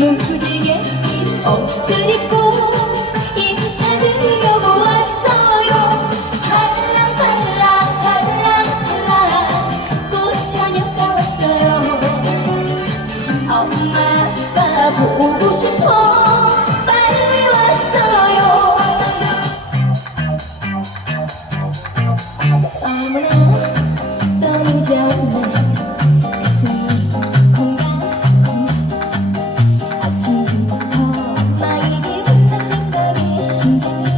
무지개 옷을 입고 인사드리려고 왔어요. 팔랑팔랑 꽃차녀가 왔어요. 엄마 아빠 보고 싶어 빨리 왔어요. 어머나 떠나자네 가슴이 콩닥콩닥 아침부터 나에게부터 생각에 심장이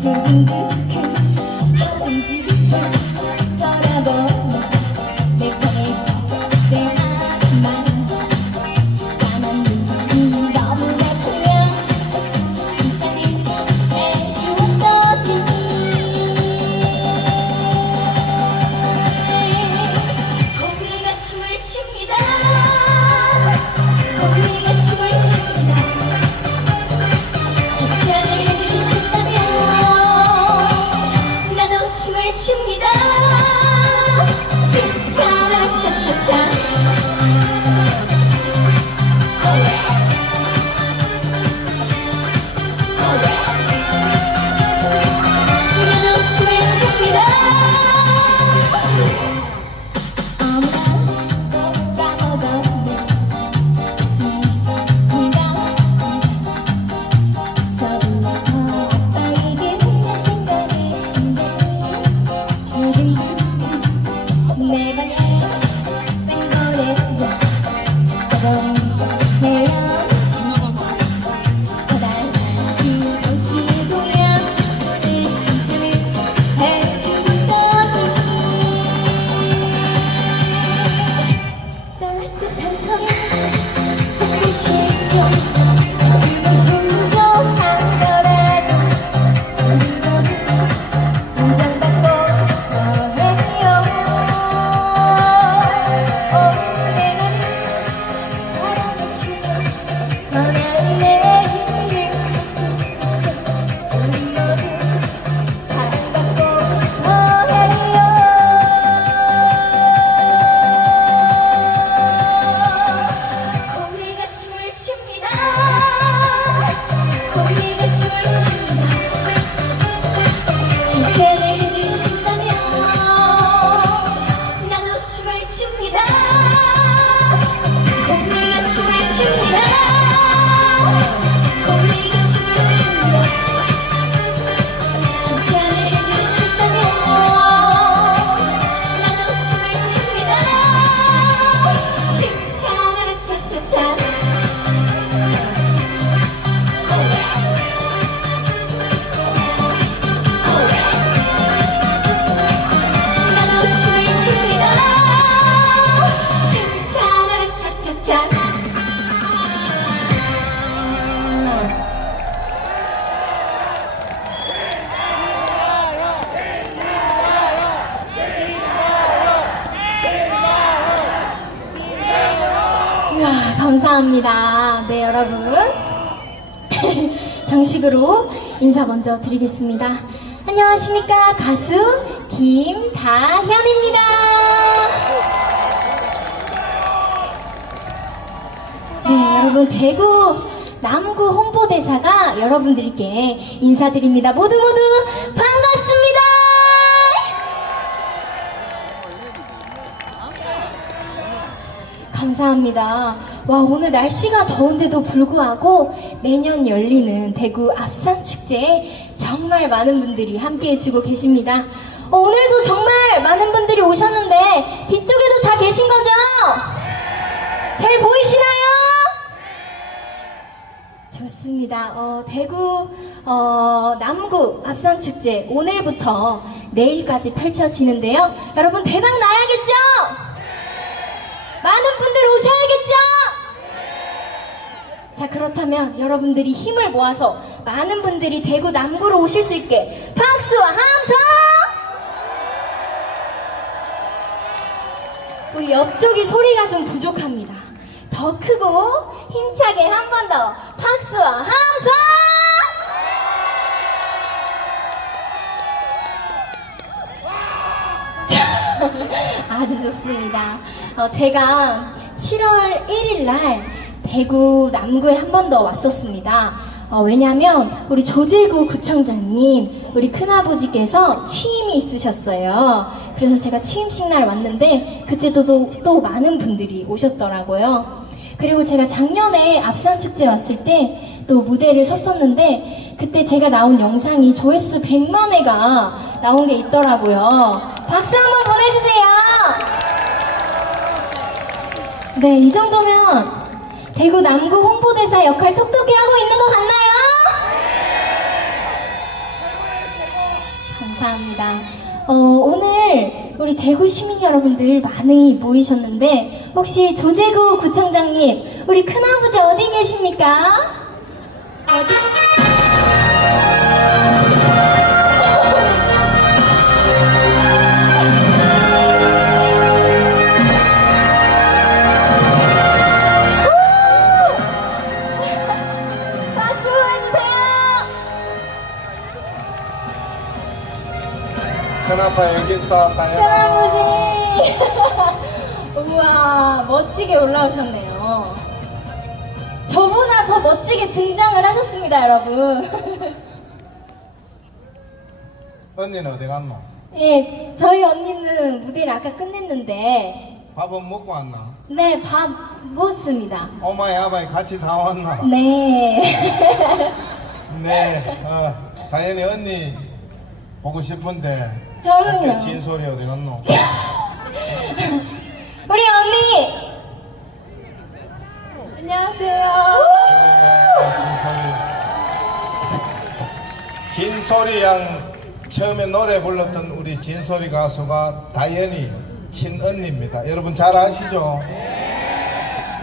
두근두근 하든지부터 돌아보며 내 팬에 대하지만 까만 눈이 너무나 보여서 칭찬을 해주었더니 고리가 춤을 춥니다. 고리가 춤을 춥니다. 칭찬을 해주신다면 나도 춤을 춥니다. 칭찬을 차차차 고래 고래 나도 춤을 춥니다. 어머나 까먹었네 가슴이 콩닥콩닥 서부터 나에게 내 생각에 심장이 두근두근 내 방에 뺑거려야 떠오르는 헤엄치 커다란 지도야 칭찬을 해주더니 따뜻한 손에 불빛이 좀 부족한 거라도 우리 모두 인정받고 싶어 해요. 내가 사랑해주면 더 나은 내일을 샀으면 우리 모두 사랑받고 싶어 해요. 고리가 춤을 춥니다. 고리가 춤을 춥니다. 칭찬을 해주신다면 나도 춤을 춥니다. 고리가 춤을 춥니다. 고리가 춤을 춥니다. 칭찬을 해주신다면 나도 춤을 춥니다. 칭찬을 차차차 고래 고래 나도 춤을 춥니다. 칭찬을 차차차 우와, 감사합니다. 네, 여러분. 정식으로 인사 먼저 드리겠습니다. 안녕하십니까. 가수 김다현입니다. 네, 여러분. 대구 남구 홍보대사가 여러분들께 인사드립니다. 모두 반갑습니다. 감사합니다. 와, 오늘 날씨가 더운데도 불구하고 매년 열리는 대구 앞산축제에 정말 많은 분들이 함께 해주고 계십니다. 오늘도 정말 많은 분들이 오셨는데 뒤쪽에도 다 계신 거죠? 잘 보이시나요? 좋습니다. 대구 남구 앞산축제 오늘부터 내일까지 펼쳐지는데요. 여러분 대박 나야겠죠? 많은 분들 오셔야겠죠? 자, 그렇다면 여러분들이 힘을 모아서 많은 분들이 대구 남구로 오실 수 있게 박수와 함성! 우리 옆쪽이 소리가 좀 부족합니다. 더 크고 힘차게 한 번 더 박수와 함성! 아주 좋습니다. 제가 7월 1일 날 대구 남구에 한 번 더 왔었습니다. 왜냐면 우리 조재구 구청장님, 우리 큰아버지께서 취임이 있으셨어요. 그래서 제가 취임식 날 왔는데 그때도 또 많은 분들이 오셨더라고요. 그리고 제가 작년에 앞산축제 왔을 때 또 무대를 섰었는데 그때 제가 나온 영상이 조회수 100만 회가 나온 게 있더라고요. 박수 한번 보내주세요. 네, 이 정도면 대구 남구 홍보대사 역할 톡톡히 하고 있는 것 같나요? 감사합니다. 오늘 우리 대구 시민 여러분들 많이 모이셨는데 혹시 조재구 구청장님, 우리 큰아버지 어디 계십니까? 어디? 박수 해주세요. 큰아빠 여기 있다. 큰아버지. 우와, 멋지게 올라오셨네요. 저보다 더 멋지게 등장을 하셨습니다, 여러분. 언니는 어디 갔나? 예, 저희 언니는 무대를 아까 끝냈는데 밥은 먹고 왔나? 네, 밥 먹었습니다. 오마이 아바이 같이 다 왔나? 네. 네, 당연히 언니 보고 싶은데 저는요. 진솔이 어디 갔노? 우리 언니! 안녕하세요. 진솔이 양 처음에 노래 불렀던 우리 진솔이 가수가 다현이 친언니입니다. 여러분 잘 아시죠?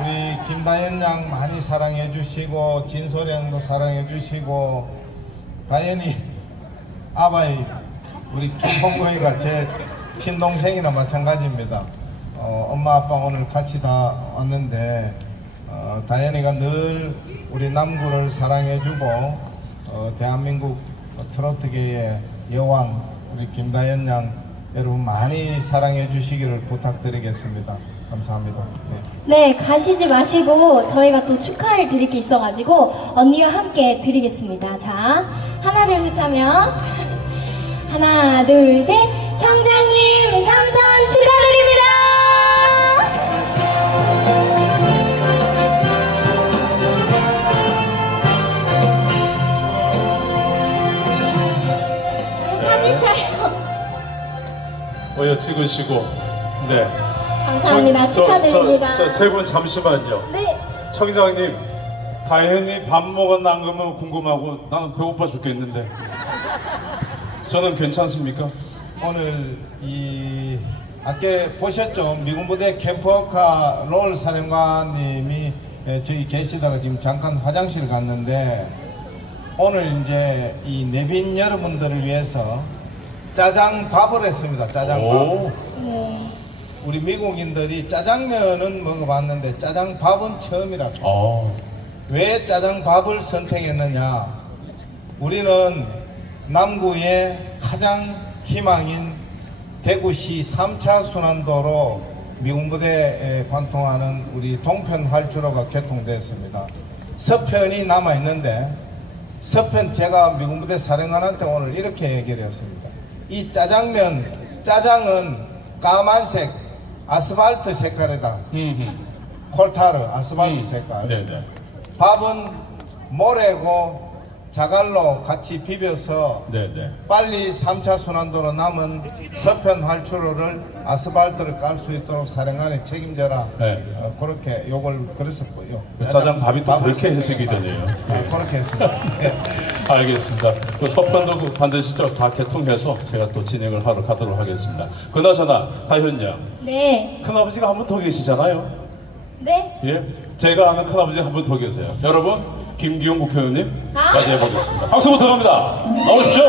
우리 김다현 양 많이 사랑해 주시고 진솔이 양도 사랑해 주시고 다현이 아바이 우리 김홍구이가 제 친동생이나 마찬가지입니다. 엄마 아빠 오늘 같이 다 왔는데 다현이가 늘 우리 남구를 사랑해주고 대한민국 트로트계의 여왕 우리 김다현 양 여러분 많이 사랑해 주시기를 부탁드리겠습니다. 감사합니다. 네, 가시지 마시고 저희가 또 축하를 드릴 게 있어가지고 언니와 함께 드리겠습니다. 자, 하나 둘 셋 하면 하나 둘 셋, 청장님 삼선 축하드립니다. 사진 촬영 찍으시고. 네. 감사합니다. 축하드립니다. 저 세 분 잠시만요. 네. 청장님, 다현이 밥 먹었나 안 그러면 궁금하고 나는 배고파 죽겠는데 저는 괜찮습니까? 오늘 아까 보셨죠? 미군부대 캠프워커 롤 사령관님이 저기 계시다가 지금 잠깐 화장실 갔는데 오늘 이제 이 내빈 여러분들을 위해서 짜장밥을 했습니다. 짜장밥. 우리 미국인들이 짜장면은 먹어봤는데 짜장밥은 처음이라고. 왜 짜장밥을 선택했느냐? 우리는 남구의 가장 희망인 대구시 3차 순환도로 미군부대에 관통하는 우리 동편 활주로가 개통됐습니다. 서편이 남아있는데 서편 제가 미군부대 사령관한테 오늘 이렇게 얘기를 했습니다. 이 짜장은 까만색 아스팔트 색깔이다. 콜타르 아스팔트 색깔. 네네. 밥은 모래고 자갈로 같이 비벼서 네네. 빨리 3차 순환도로 남은 서편 활주로를 아스팔트를 깔 수 있도록 사령관이 책임져라. 네. 그렇게 요걸 그랬었고요. 짜장 밥이 또 밥을 그렇게 해석이 썼으니까. 되네요. 그렇게 했습니다. 예. 알겠습니다. 그 서편도 그 반드시 다 개통해서 제가 또 진행을 하러 가도록 하겠습니다. 그나저나 다현 양, 네. 큰아버지가 한 분 더 계시잖아요. 네. 예, 제가 아는 큰아버지가 한 분 더 계세요. 여러분, 김기용 국회의원님 맞이해 보겠습니다. 박수부터 갑니다. 나오십시오.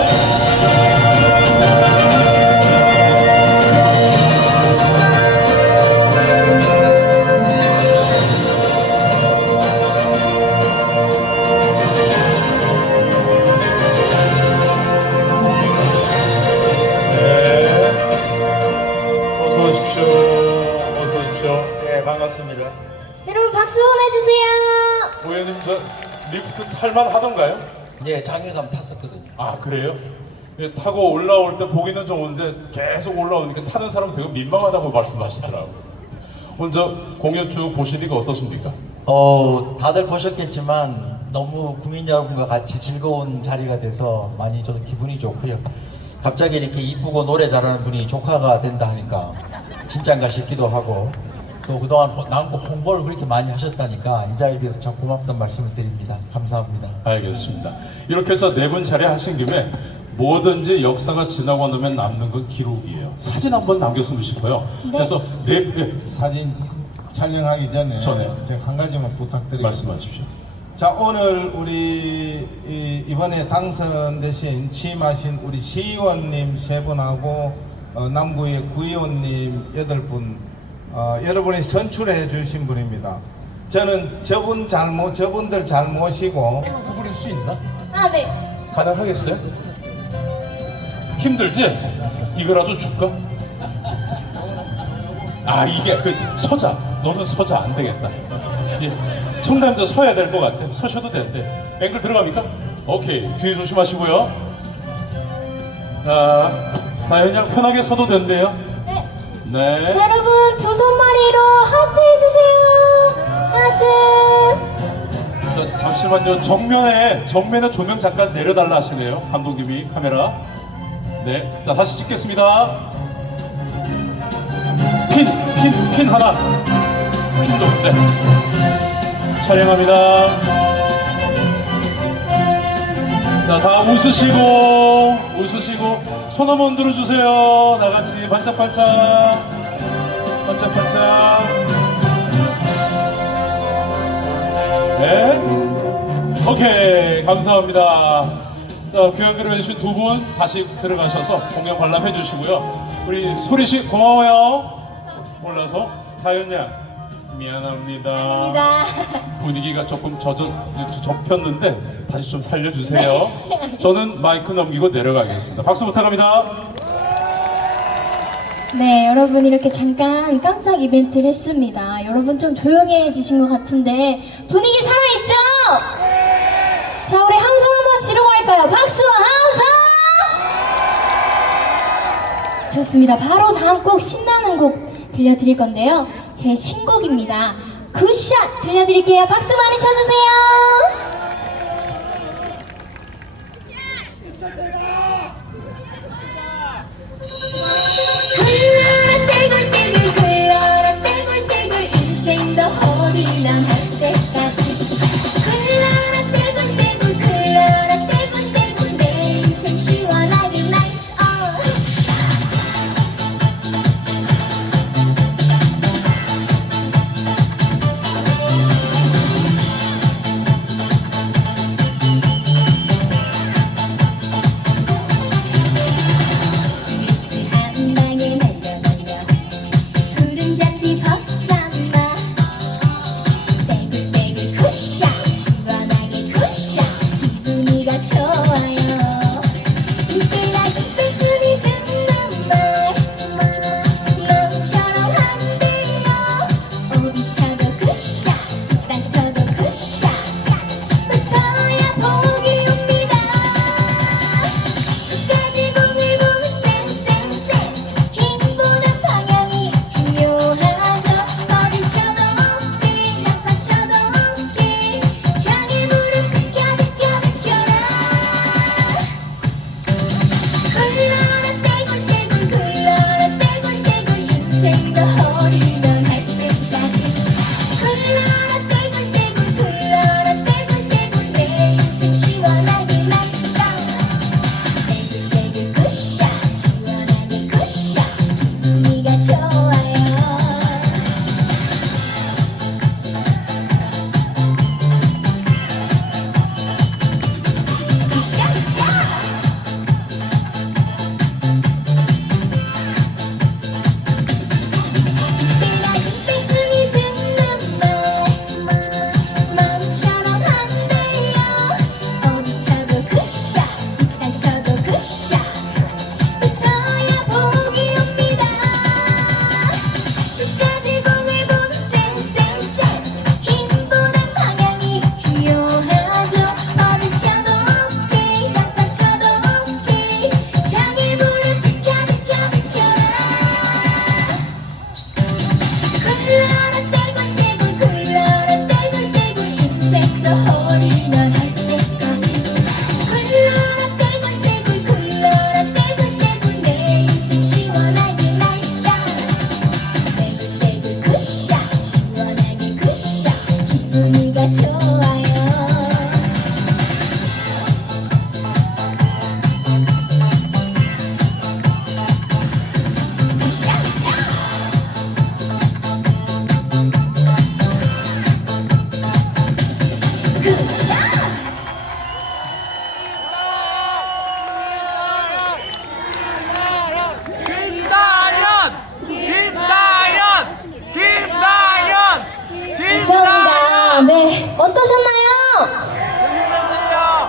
어서 오십시오. 어서 오십시오. 네, 반갑습니다. 여러분 박수 보내주세요. 의원님 저 리프트 탈만 하던가요? 네, 작년에 탔었거든요. 아 그래요? 예, 타고 올라올 때 보기는 좋은데 계속 올라오니까 타는 사람은 되게 민망하다고 말씀하시더라고요. 오늘 저 공연 쭉 보시니까 어떻습니까? 다들 보셨겠지만 너무 국민 여러분과 같이 즐거운 자리가 돼서 많이 저도 기분이 좋고요. 갑자기 이렇게 이쁘고 노래 잘하는 분이 조카가 된다 하니까 진짠가 싶기도 하고 또 그동안 남고 홍보를 그렇게 많이 하셨다니까 이 자리에 비해서 참 고맙다는 말씀을 드립니다. 감사합니다. 알겠습니다. 이렇게 해서 네 분 자리 하신 김에 뭐든지 역사가 지나고 나면 남는 건 기록이에요. 사진 한번 남겼으면 싶어요. 그래서 사진 촬영하기 전에 전에. 제가 한 가지만 부탁드리겠습니다. 말씀하십시오. 자, 오늘 우리 이번에 당선되신 취임하신 우리 시의원님 세 분하고 남구의 구의원님 8분 여러분이 선출해 주신 분입니다. 저는 저분들 잘 모시고 부릴 수 있나? 아 네. 가능하겠어요? 힘들지? 이거라도 줄까? 아 이게 그 서자. 너는 서자 안 되겠다. 예. 청담도 서야 될 것 같아. 서셔도 되는데. 앵글 들어갑니까? 오케이. 뒤에 조심하시고요. 자, 다현이 형 편하게 서도 된대요. 네. 네. 자, 여러분 두 손머리로 하트 해주세요. 하트. 자, 잠시만요. 정면에 조명 잠깐 내려달라 하시네요. 감독님이 카메라. 네. 자, 다시 찍겠습니다. 핀 하나. 핀 좀, 네. 촬영합니다. 자, 다 웃으시고, 손 한번 들어주세요. 나같이 반짝반짝. 네. 오케이. 감사합니다. 자, 교연기로 해주신 두 분 다시 들어가셔서 공연 관람해 주시고요. 우리 소리씨 고마워요. 몰라서 다현 양 미안합니다. 아닙니다. 분위기가 조금 접혔는데 다시 좀 살려주세요. 저는 마이크 넘기고 내려가겠습니다. 박수 부탁합니다. 네, 여러분 이렇게 잠깐 깜짝 이벤트를 했습니다. 여러분 좀 조용해지신 것 같은데 분위기 살아있죠? 자, 우리 함성 한번 지르고 할까요? 박수와 함성! 좋습니다. 바로 다음 곡 신나는 곡 들려드릴 건데요. 제 신곡입니다. 굿샷 들려드릴게요. 박수 많이 쳐주세요. 흘러라 떼굴떼굴 흘러라 떼굴떼굴 인생도 호리랑 할 때까지 흘러라 떼굴떼굴 흘러라 떼굴떼굴 내 인생 시원하게 nice 한 방에 날려버려 푸른 잔디 벗삼아 떼굴떼굴 굿샷 시원하게 굿샷 기분이가 좋아요 이끌라 이끌뿐이 듣는 말 너처럼 한대요 오비쳐도 굿샷 딴 쳐도 굿샷 웃어야 복이 옵니다 끝까지 공을 보는 센스 힘보다 방향이 중요하죠 어디 쳐도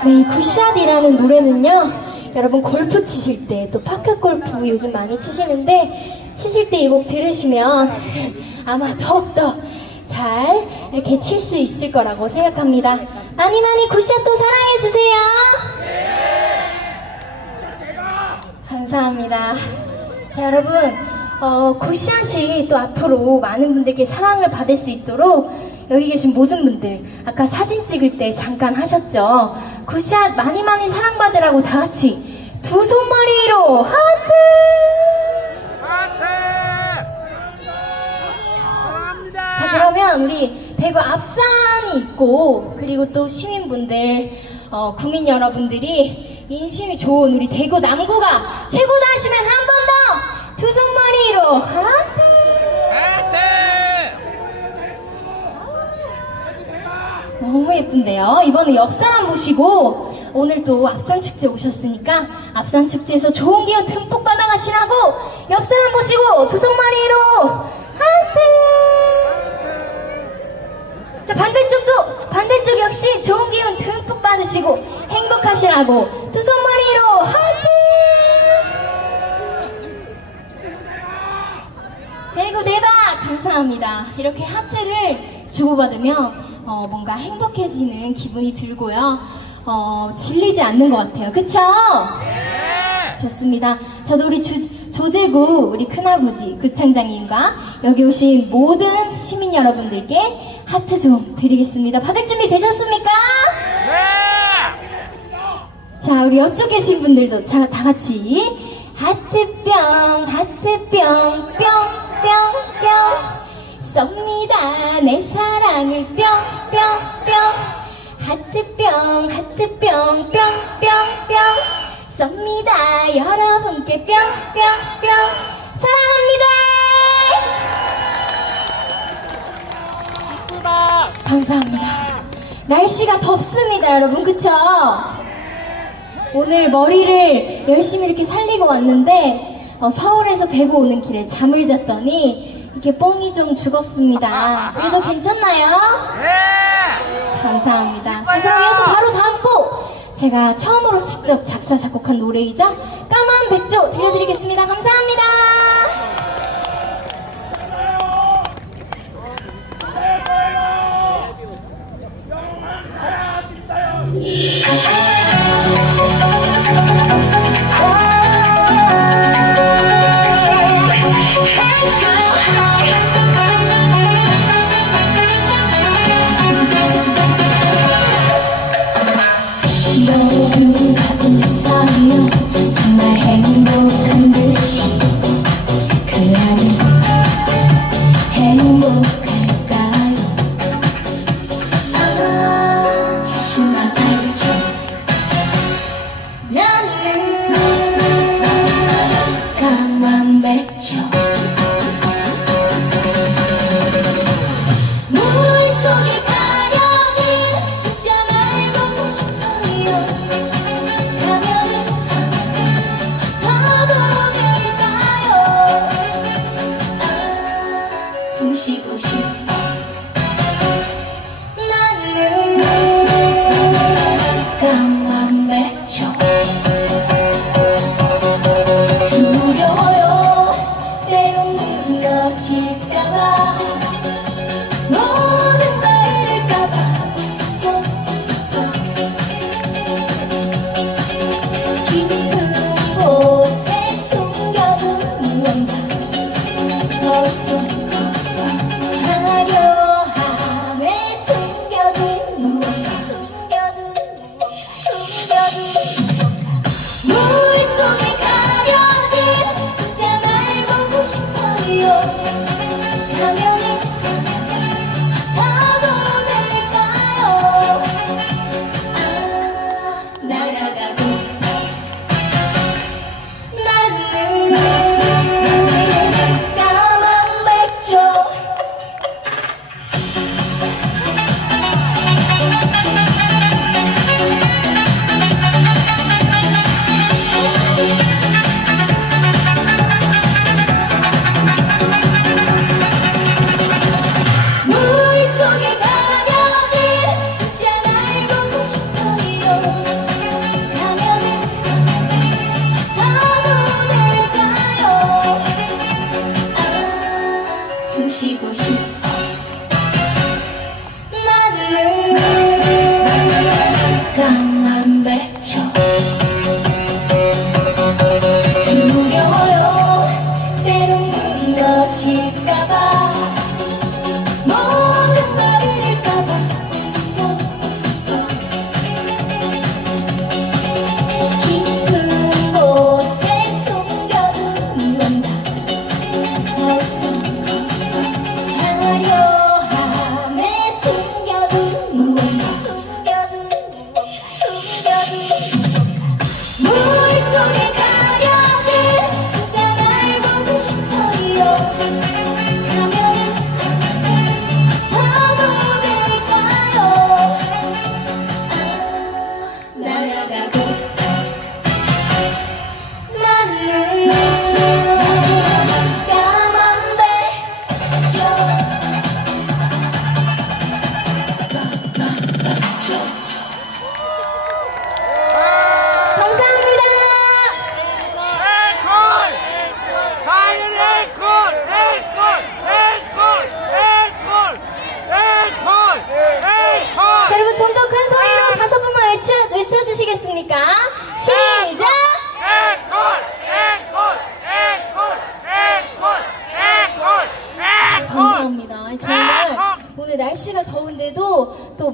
네, 이 굿샷이라는 노래는요, 여러분 골프 치실 때, 또 파크 골프 요즘 많이 치시는데, 치실 때 이 곡 들으시면 아마 더욱더 잘 이렇게 칠 수 있을 거라고 생각합니다. 많이 많이 굿샷도 사랑해주세요. 감사합니다. 자, 여러분, 굿샷이 또 앞으로 많은 분들께 사랑을 받을 수 있도록 여기 계신 모든 분들, 아까 사진 찍을 때 잠깐 하셨죠? 굿샷 많이 많이 사랑받으라고 다 같이 두 손머리로 하트! 자, 그러면 우리 대구 앞산이 있고, 그리고 또 시민분들, 국민 여러분들이 인심이 좋은 우리 대구 남구가 최고다 하시면 한 번 더 두 손머리로 하트! 너무 예쁜데요. 이번에 옆사람 모시고 오늘 또 앞산축제 오셨으니까 앞산축제에서 좋은 기운 듬뿍 받아가시라고 옆사람 모시고 두 손머리로 하트! 자, 반대쪽 역시 좋은 기운 듬뿍 받으시고 행복하시라고 두 손머리로 하트! 대구 대박! 감사합니다. 이렇게 하트를 주고받으면 뭔가 행복해지는 기분이 들고요. 질리지 않는 것 같아요. 그쵸? 좋습니다. 저도 우리 조제구 우리 큰아버지 구청장님과 여기 오신 모든 시민 여러분들께 하트 좀 드리겠습니다. 받을 준비 되셨습니까? 자, 우리 이쪽 계신 분들도 자, 다 같이 하트뿅 하트뿅 뿅뿅뿅 쏩니다 내 사랑을 뿅뿅뿅 하트뿅 하트뿅 뿅뿅뿅 쏩니다 여러분께 뿅뿅뿅 사랑합니다. 이쁘다. 감사합니다. 날씨가 덥습니다, 여러분. 그쵸? 오늘 머리를 열심히 이렇게 살리고 왔는데 서울에서 대구 오는 길에 잠을 잤더니 이렇게 뽕이 좀 죽었습니다. 그래도 괜찮나요? 네. 감사합니다. 자, 그럼 이어서 바로 다음 곡! 제가 처음으로 직접 작사, 작곡한 노래이자 까만 백조 들려드리겠습니다. 감사합니다. 모두가 웃어요. 정말 행복한 듯이 그 안에 행복할까요? 자신만 알죠.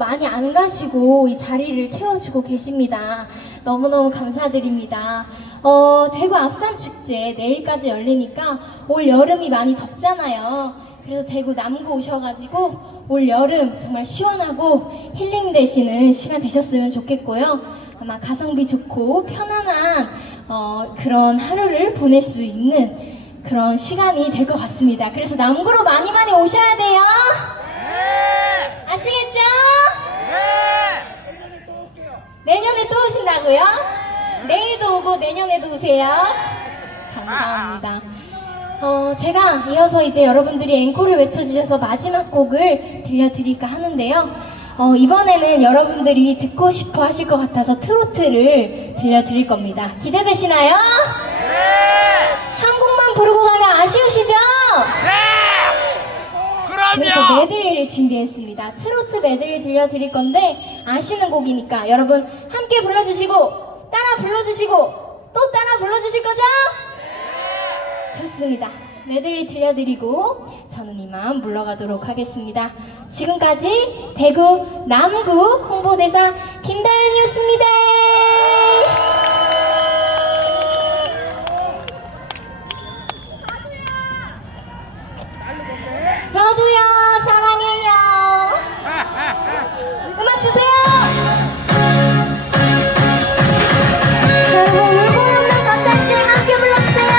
많이 안 가시고 이 자리를 채워주고 계십니다. 너무너무 감사드립니다. 대구 앞산축제 내일까지 열리니까 올 여름이 많이 덥잖아요. 그래서 대구 남구 오셔가지고 올 여름 정말 시원하고 힐링되시는 시간 되셨으면 좋겠고요. 아마 가성비 좋고 편안한 그런 하루를 보낼 수 있는 그런 시간이 될 것 같습니다. 그래서 남구로 많이 많이 오셔야 돼요. 아시겠죠? 내년에 또 오신다고요? 내일도 오고 내년에도 오세요. 감사합니다. 제가 이어서 이제 여러분들이 앵콜을 외쳐주셔서 마지막 곡을 들려드릴까 하는데요. 이번에는 여러분들이 듣고 싶어 하실 것 같아서 트로트를 들려드릴 겁니다. 기대되시나요? 한 곡만 부르고 가면 아쉬우시죠? 그래서 메들리를 준비했습니다. 트로트 메들리 들려드릴 건데 아시는 곡이니까 여러분 함께 불러주시고 따라 불러주시고 또 따라 불러주실 거죠? 좋습니다. 메들리 들려드리고 저는 이만 물러가도록 하겠습니다. 지금까지 대구 남구 홍보대사 김다연이었습니다. 저도요 사랑해요. 음악 주세요. 여러분 울고 없는 것 같이 함께 불러주세요.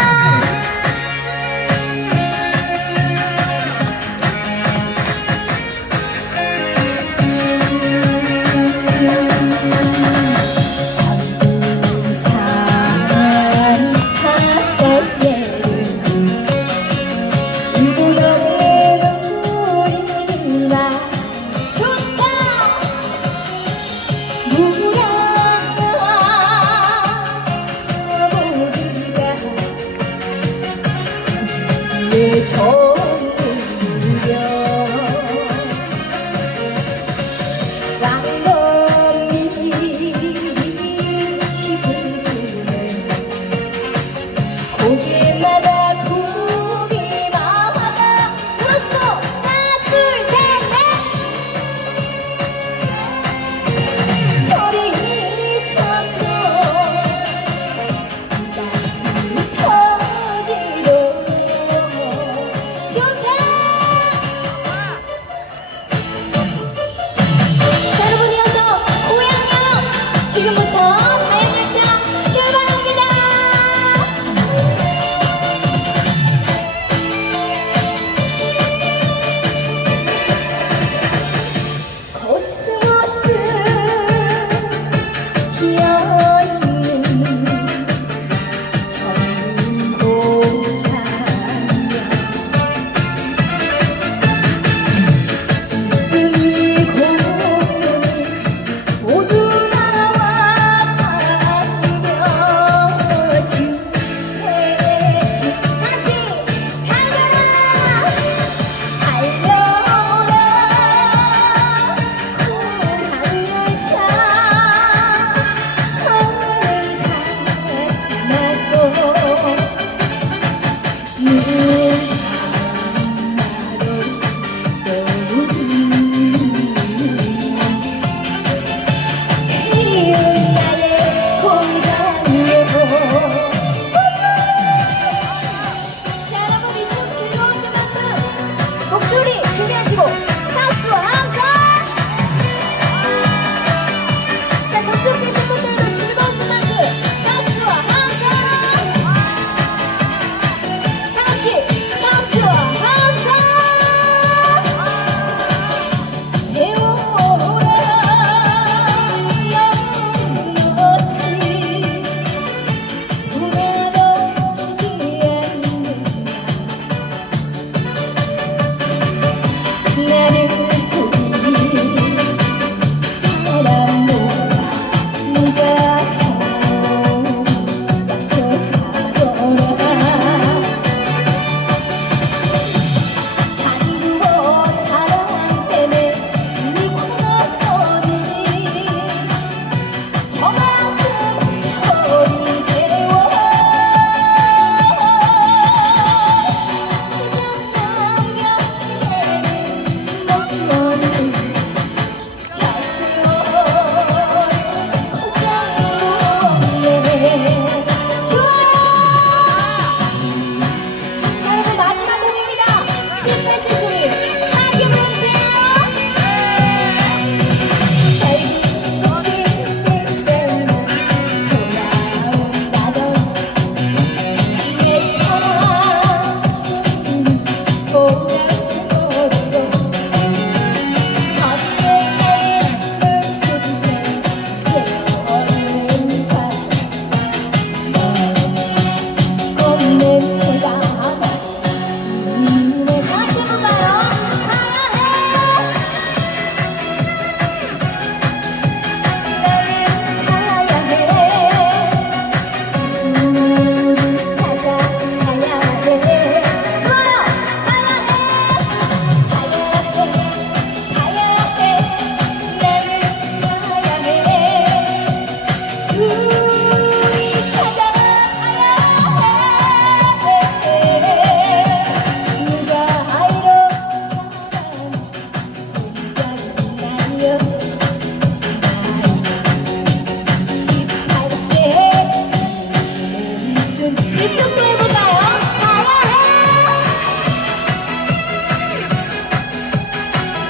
이쪽도 해볼까요? 가야 해.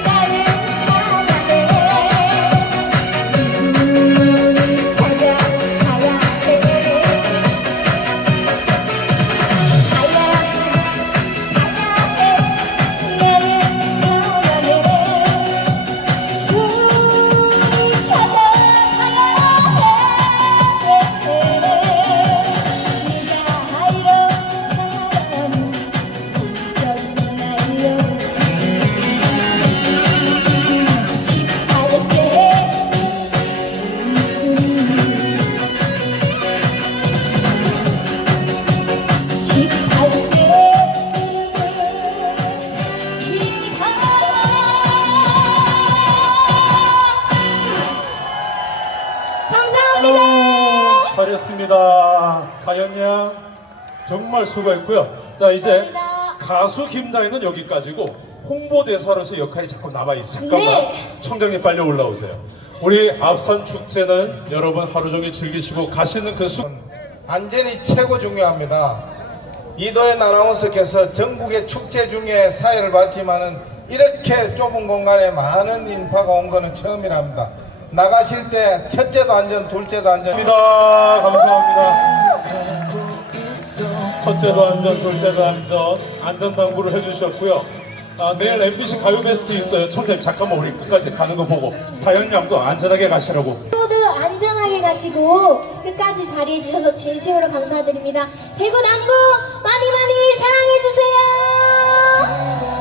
나를 가야 해. 숨을 찾아가야 해. 가야 해. 나는 가야 해. 숨을 찾아가야 해. 네가 이런 사람은 훌쩍 날려 18세 감사합니다. 잘했습니다. 다현 양 정말 수고했고요. 자 이제 감사합니다. 가수 김다희는 여기까지고 홍보대사로서 역할이 자꾸 남아있어요. 잠깐만 네. 청장님 빨리 올라오세요. 우리 앞산 축제는 여러분 하루 종일 즐기시고 가시는 그 안전이 최고 중요합니다. 이도현 아나운서께서 전국의 축제 중에 사회를 봤지만은 이렇게 좁은 공간에 많은 인파가 온 거는 처음이랍니다. 나가실 때 첫째도 안전, 둘째도 안전. 감사합니다. 첫째도 안전, 둘째도 안전, 안전당부를 해주셨고요. 내일 MBC 가요 베스트 있어요. 청장님 잠깐만 우리 끝까지 가는 거 보고 다현 양도 안전하게 가시라고. 모두 안전하게 가시고 끝까지 자리해 주셔서 진심으로 감사드립니다. 대구 남구 많이 사랑해 주세요.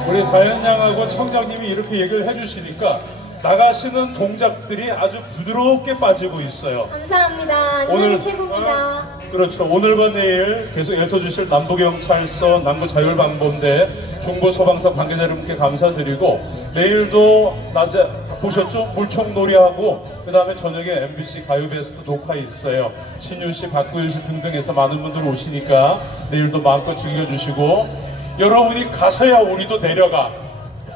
우리 다현 양하고 청장님이 이렇게 얘기를 해주시니까 나가시는 동작들이 아주 부드럽게 빠지고 있어요. 감사합니다. 안전이 최고입니다. 그렇죠. 오늘과 내일 계속 애써주실 남부경찰서, 남부자율방범대, 중부소방서 관계자 여러분께 감사드리고 내일도 낮에 보셨죠? 물총놀이하고 그 다음에 저녁에 MBC 가요베스트 녹화 있어요. 신유씨, 박구윤씨 등등 해서 많은 분들 오시니까 내일도 마음껏 즐겨주시고 여러분이 가셔야 우리도 내려가.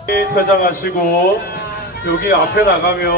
퇴장하시고 여기 앞에 나가면